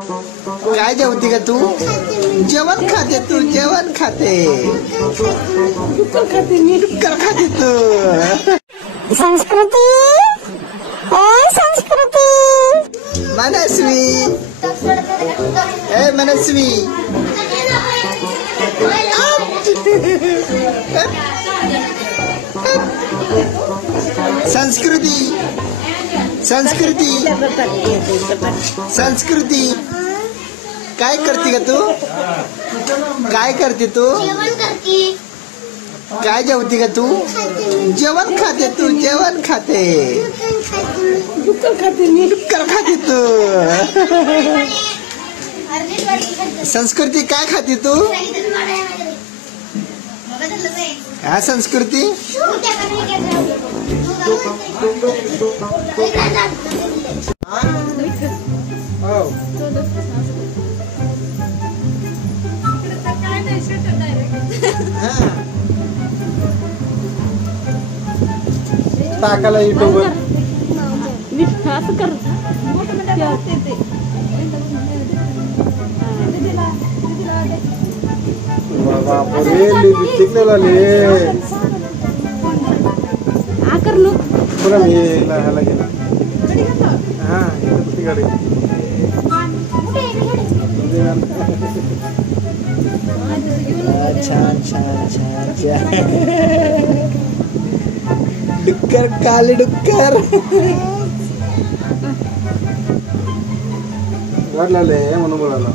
काय जेवते का तू? जेवण खाते तू, जेवण खाते, डुक्कर खाते तू. संस्कृती, संस्कृती. मनस्वी, मनस्वी. संस्कृती, संस्कृती, संस्कृती. काय करते का तू? काय करते तू? काय जेवते का तू? जेवण खाते तू, जेवण खाते, डुक्कर खाते तू. संस्कृती काय खाते तू? हा संस्कृती. टाकाला युट्यूबवर असं कर. बापरे लिपस्टिक लावले. आकर लो पुन्हा मी ह्याला गेला. हा इथं कुठे गाडी. छान छान छान छान. डुक्कर, काले डुक्कर. म्हणून बोलायला.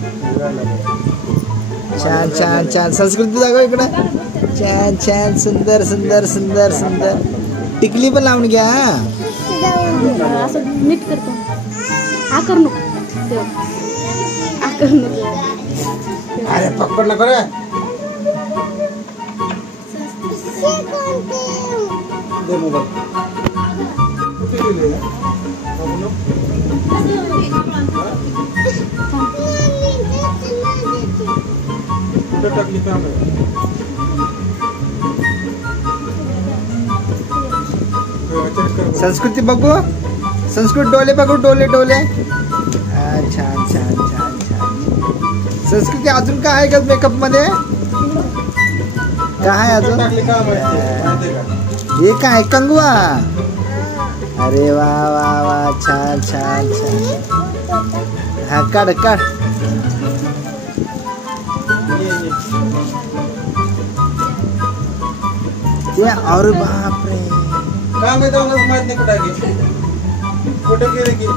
छान छान छान. संस्कृती दाखव इकडं. छान छान, सुंदर सुंदर सुंदर सुंदर. टिकली पण लावून घ्या. असं नीट करतो. आकर नको, आकर नको. अरे पकड नको रे. दे मोबाईल. कुठे गेले? कुठे टाकली काम आहे? संस्कृती बघू. संस्कृत डोले बघू. डोले डोले. छान छान छान छान. संस्कृती अजून काय आहे का मेकअप मध्ये? काय अजून? हे काय कंगवा? अरे वा वा वा. छान छान छान. हा काढ काढ. और बापरे काम आहे. माहित नाही कुठे गेले. कुठे गेले की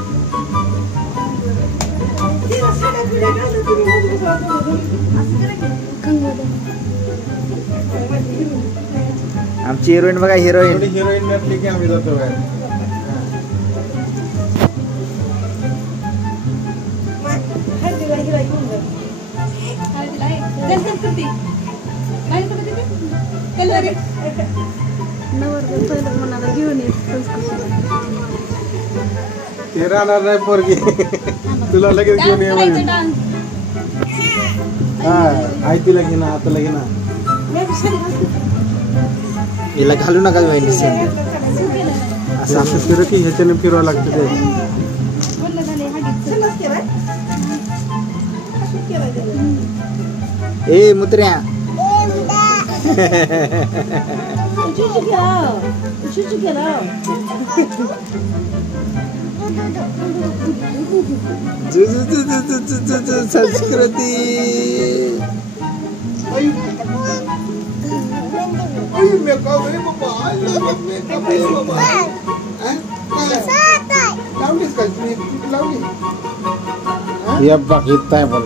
आमची हिरोईन बघा. हिरोईन हिरोईन नटली की आम्ही जातो. ते राहणार नाही पोरगी. तुला लगेच घेऊन ये. हा आई तिला घे ना. आता लगे ना. हिला घालू नका वहिनी. असं असं फिरत की ह्याच्याने फिरवावं लागतं ते. ए मुत्र्या. संस्कृती. या बघित आहे बोल.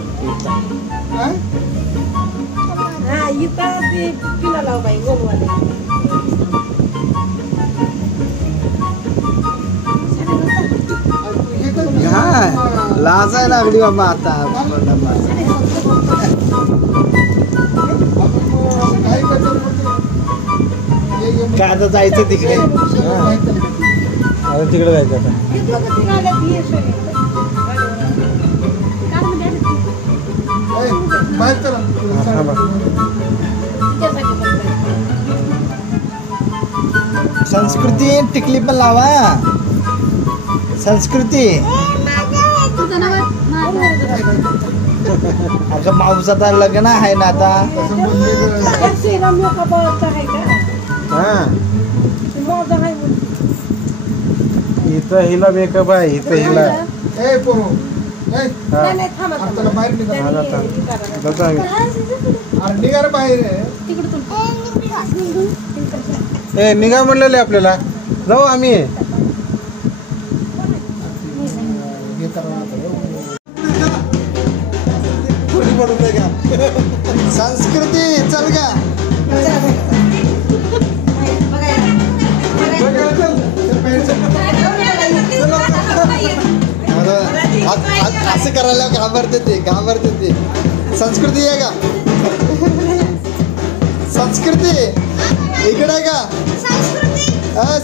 लाजाय लागली बाबा आता. काय आता जायचं तिकडे. आता तिकडे जायचं आता. संस्कृती टिकली पण लावा. संस्कृती अगं मावसाचा लग्न आहे ना आता. हा इथं हिला मेकअप आहे, इथं हिला ए पोहो ए आता बाहेर निघा. जातो आम्ही. अरे निघा रे बाहेर. ए निघा म्हणलेले आपल्याला, जाऊ आम्ही. हे करा आता. संस्कृती चल का. असं करायला घाबरते ते. संस्कृती आहे का. संस्कृती इकडे आहे का.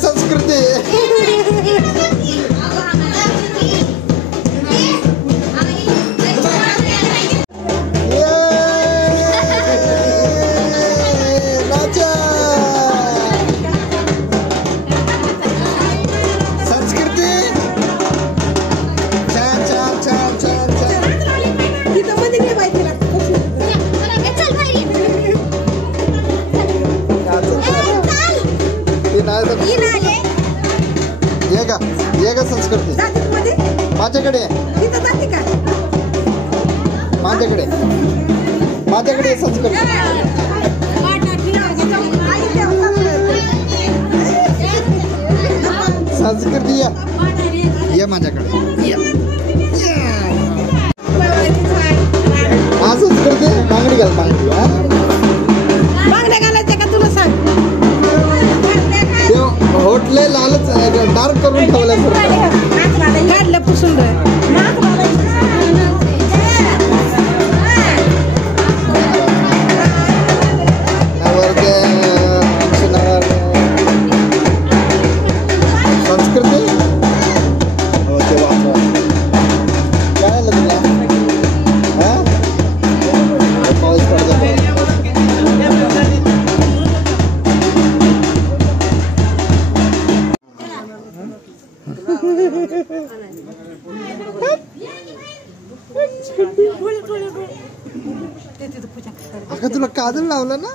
संस्कृती ये का संस्कृती माझ्याकडे संस्कृती. संस्कृती ये माझ्याकडे. हा संस्कृती बांगडी घाल. बांगड्या घालायच्या का तुला सांग. होटले लालच डार्क करून ठेवलाय. काढलं पुसून संस्कृती हो ते वाचवा. काय आलं तुला. हा पाऊस पडतो. अगं तुला काजल लावलं ना.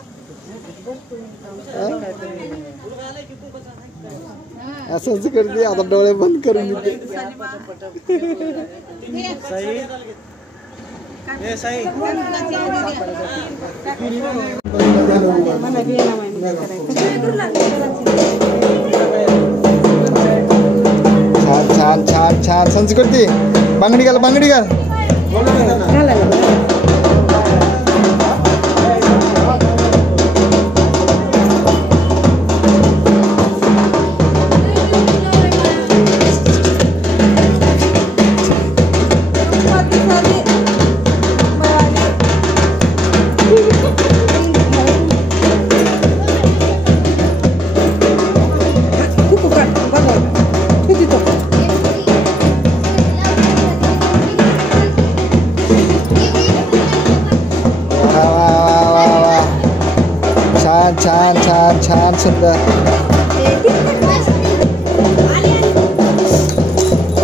असंच करते आता. डोळे बंद करून देते. छान छान छान छान. संस्कृती बांगडी घाल. छान छान छान छान सुंदर.